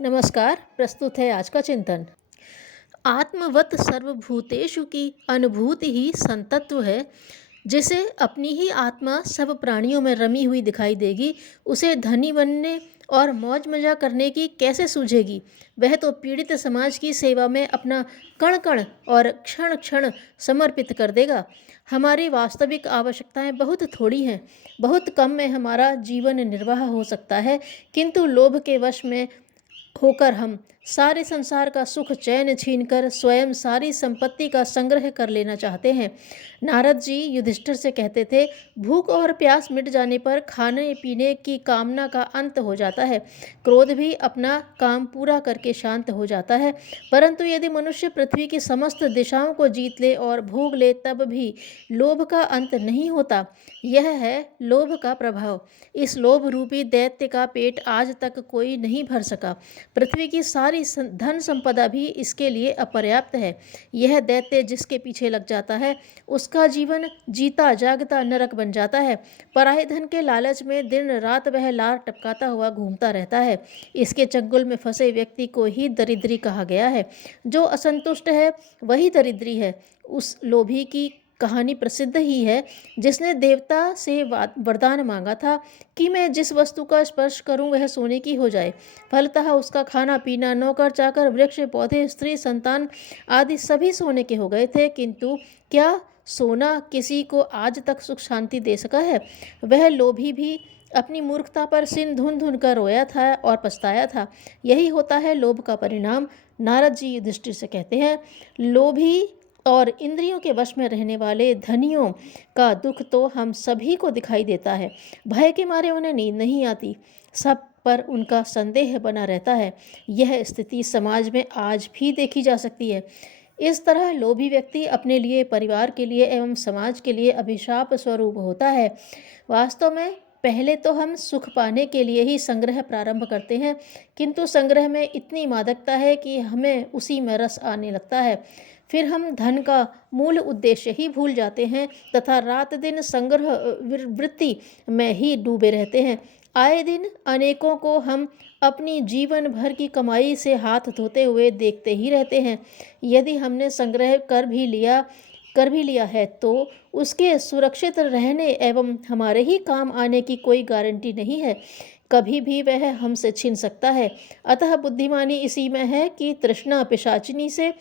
नमस्कार। प्रस्तुत है आज का चिंतन। आत्मवत सर्वभूतेषु की अनुभूति ही संतत्व है। जिसे अपनी ही आत्मा सब प्राणियों में रमी हुई दिखाई देगी, उसे धनी बनने और मौज मजा करने की कैसे सूझेगी। वह तो पीड़ित समाज की सेवा में अपना कण कण और क्षण क्षण समर्पित कर देगा। हमारी वास्तविक आवश्यकताएं बहुत थोड़ी हैं। बहुत कम में हमारा जीवन निर्वाह हो सकता है, किंतु लोभ के वश में होकर हम सारे संसार का सुख चैन छीनकर स्वयं सारी संपत्ति का संग्रह कर लेना चाहते हैं। नारद जी युधिष्ठिर से कहते थे, भूख और प्यास मिट जाने पर खाने पीने की कामना का अंत हो जाता है, क्रोध भी अपना काम पूरा करके शांत हो जाता है। परंतु यदि मनुष्य पृथ्वी की समस्त दिशाओं को जीत ले और भोग ले, तब भी लोभ का अंत नहीं होता। यह है लोभ का प्रभाव। इस लोभ रूपी दैत्य का पेट आज तक कोई नहीं भर सका। पृथ्वी की सारी धन संपदा भी इसके लिए अपर्याप्त है। यह दैत्य जिसके पीछे लग जाता है, उसका जीवन जीता जागता नरक बन जाता है। पराये धन के लालच में दिन रात वह लार टपकाता हुआ घूमता रहता है। इसके चंगुल में फंसे व्यक्ति को ही दरिद्री कहा गया है। जो असंतुष्ट है वही दरिद्री है। उस लोभी की कहानी प्रसिद्ध ही है, जिसने देवता से वरदान मांगा था कि मैं जिस वस्तु का स्पर्श करूं वह सोने की हो जाए। फलतः उसका खाना पीना, नौकर चाकर, वृक्ष पौधे, स्त्री संतान आदि सभी सोने के हो गए थे। किंतु क्या सोना किसी को आज तक सुख शांति दे सका है? वह लोभी भी अपनी मूर्खता पर सिन धुन धुन कर रोया था और पछताया था। यही होता है लोभ का परिणाम। नारद जी युधिष्ठिर से कहते हैं, लोभी और इंद्रियों के वश में रहने वाले धनियों का दुख तो हम सभी को दिखाई देता है। भय के मारे उन्हें नींद नहीं आती, सब पर उनका संदेह बना रहता है। यह स्थिति समाज में आज भी देखी जा सकती है। इस तरह लोभी व्यक्ति अपने लिए, परिवार के लिए एवं समाज के लिए अभिशाप स्वरूप होता है। वास्तव में पहले तो हम सुख पाने के लिए ही संग्रह प्रारंभ करते हैं, किंतु संग्रह में इतनी मादकता है कि हमें उसी में रस आने लगता है। फिर हम धन का मूल उद्देश्य ही भूल जाते हैं तथा रात दिन संग्रह वृत्ति में ही डूबे रहते हैं। आए दिन अनेकों को हम अपनी जीवन भर की कमाई से हाथ धोते हुए देखते ही रहते हैं। यदि हमने संग्रह कर भी लिया है तो उसके सुरक्षित रहने एवं हमारे ही काम आने की कोई गारंटी नहीं है। कभी भी वह हमसे छिन सकता है। अतः बुद्धिमानी इसी में है कि तृष्णा पिशाचिनी से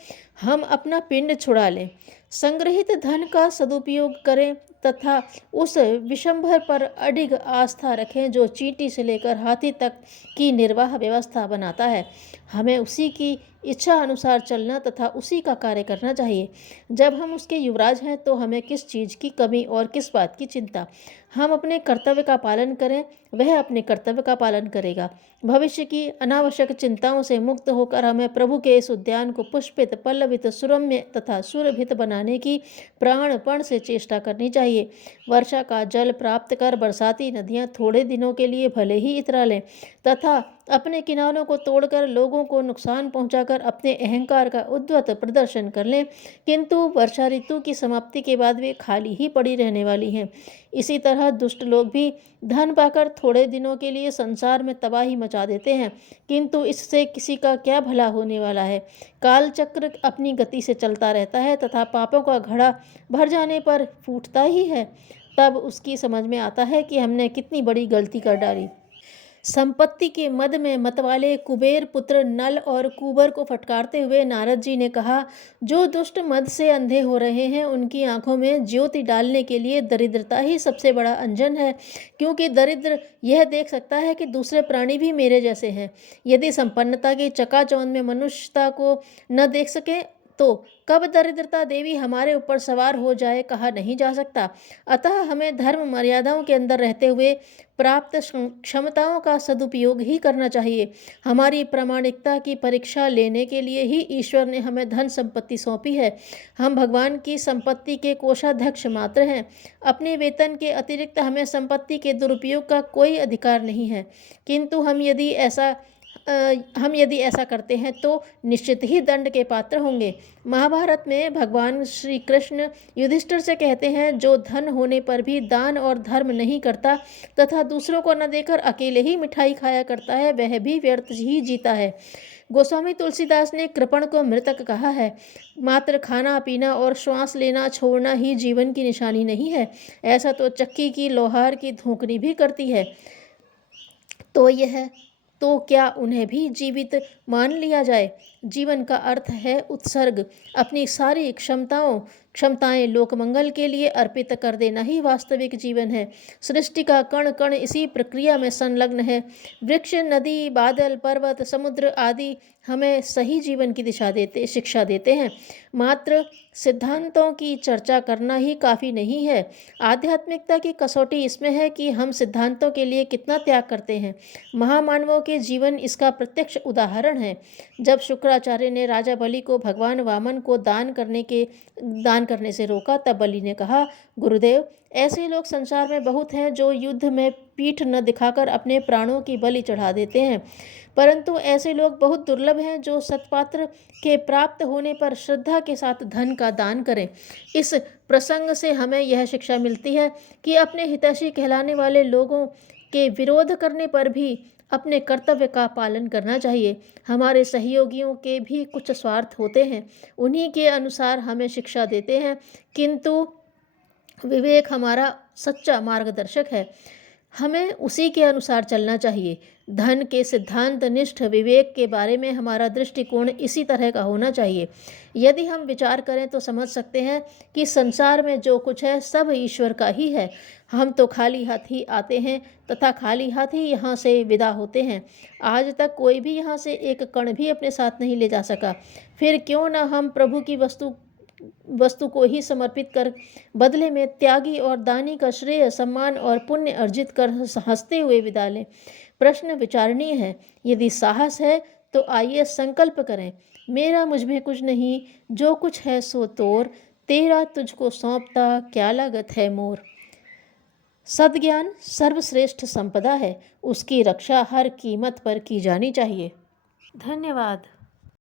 हम अपना पिंड छुड़ा लें, संग्रहित धन का सदुपयोग करें तथा उस विशंभर पर अडिग आस्था रखें जो चींटी से लेकर हाथी तक की निर्वाह व्यवस्था बनाता है। हमें उसी की इच्छा अनुसार चलना तथा उसी का कार्य करना चाहिए। जब हम उसके युवराज हैं तो हमें किस चीज़ की कमी और किस बात की चिंता। हम अपने कर्तव्य का पालन करें, वह अपने कर्तव्य का पालन करेगा। भविष्य की अनावश्यक चिंताओं से मुक्त होकर हमें प्रभु के इस उद्यान को पुष्पित, पल्लवित, सुरम्य तथा सुरभित बनाने की प्राणपण से चेष्टा करनी चाहिए। वर्षा का जल प्राप्त कर बरसाती नदियाँ थोड़े दिनों के लिए भले ही इतरा लें तथा अपने किनारों को तोड़कर लोगों को नुकसान पहुंचाकर अपने अहंकार का उद्वत प्रदर्शन कर लें, किंतु वर्षा ऋतु की समाप्ति के बाद वे खाली ही पड़ी रहने वाली हैं। इसी तरह दुष्ट लोग भी धन पाकर थोड़े दिनों के लिए संसार में तबाही मचा देते हैं, किंतु इससे किसी का क्या भला होने वाला है। काल चक्र अपनी गति से चलता रहता है तथा पापों का घड़ा भर जाने पर फूटता ही है। तब उसकी समझ में आता है कि हमने कितनी बड़ी गलती कर डाली। संपत्ति के मद में मतवाले कुबेर पुत्र नल और कुबर को फटकारते हुए नारद जी ने कहा, जो दुष्ट मद से अंधे हो रहे हैं उनकी आंखों में ज्योति डालने के लिए दरिद्रता ही सबसे बड़ा अंजन है, क्योंकि दरिद्र यह देख सकता है कि दूसरे प्राणी भी मेरे जैसे हैं। यदि संपन्नता की चकाचौंध में मनुष्यता को न देख सके तो कब दरिद्रता देवी हमारे ऊपर सवार हो जाए कहा नहीं जा सकता। अतः हमें धर्म मर्यादाओं के अंदर रहते हुए प्राप्त क्षमताओं का सदुपयोग ही करना चाहिए। हमारी प्रामाणिकता की परीक्षा लेने के लिए ही ईश्वर ने हमें धन संपत्ति सौंपी है। हम भगवान की संपत्ति के कोषाध्यक्ष मात्र हैं। अपने वेतन के अतिरिक्त हमें संपत्ति के दुरुपयोग का कोई अधिकार नहीं है, किंतु हम यदि ऐसा हम यदि ऐसा करते हैं तो निश्चित ही दंड के पात्र होंगे। महाभारत में भगवान श्री कृष्ण युधिष्ठिर से कहते हैं, जो धन होने पर भी दान और धर्म नहीं करता तथा दूसरों को न देकर अकेले ही मिठाई खाया करता है, वह भी व्यर्थ ही जीता है। गोस्वामी तुलसीदास ने कृपण को मृतक कहा है। मात्र खाना पीना और श्वास लेना छोड़ना ही जीवन की निशानी नहीं है। ऐसा तो चक्की की लोहार की धोकनी भी करती है। तो क्या उन्हें भी जीवित मान लिया जाए? जीवन का अर्थ है उत्सर्ग। अपनी सारी क्षमताएं लोकमंगल के लिए अर्पित कर देना ही वास्तविक जीवन है। सृष्टि का कण कण इसी प्रक्रिया में संलग्न है। वृक्ष, नदी, बादल, पर्वत, समुद्र आदि हमें सही जीवन की शिक्षा देते हैं। मात्र सिद्धांतों की चर्चा करना ही काफ़ी नहीं है। आध्यात्मिकता की कसौटी इसमें है कि हम सिद्धांतों के लिए कितना त्याग करते हैं। महामानवों के जीवन इसका प्रत्यक्ष उदाहरण है। जब शुक्राचार्य ने राजा बलि को भगवान वामन को दान करने से रोका, तब बलि ने कहा, गुरुदेव, ऐसे लोग संसार में बहुत हैं जो युद्ध में पीठ न दिखाकर अपने प्राणों की बलि चढ़ा देते हैं, परंतु ऐसे लोग बहुत दुर्लभ हैं जो सत्पात्र के प्राप्त होने पर श्रद्धा के साथ धन का दान करें। इस प्रसंग से हमें यह शिक्षा मिलती है कि अपने हितैषी कहलाने वाले लोगों के विरोध करने पर भी अपने कर्तव्य का पालन करना चाहिए। हमारे सहयोगियों के भी कुछ स्वार्थ होते हैं, उन्हीं के अनुसार हमें शिक्षा देते हैं, किंतु विवेक हमारा सच्चा मार्गदर्शक है। हमें उसी के अनुसार चलना चाहिए। धन के सिद्धांत निष्ठ विवेक के बारे में हमारा दृष्टिकोण इसी तरह का होना चाहिए। यदि हम विचार करें तो समझ सकते हैं कि संसार में जो कुछ है सब ईश्वर का ही है। हम तो खाली हाथ ही आते हैं तथा खाली हाथ ही यहाँ से विदा होते हैं। आज तक कोई भी यहाँ से एक कण भी अपने साथ नहीं ले जा सका। फिर क्यों न हम प्रभु की वस्तु को ही समर्पित कर बदले में त्यागी और दानी का श्रेय, सम्मान और पुण्य अर्जित कर हंसते हुए विदा लें। प्रश्न विचारणीय है। यदि साहस है तो आइए संकल्प करें, मेरा मुझ में कुछ नहीं, जो कुछ है सो तोर, तेरा तुझको सौंपता क्या लागत है मोर। सद्ज्ञान सर्वश्रेष्ठ संपदा है, उसकी रक्षा हर कीमत पर की जानी चाहिए। धन्यवाद।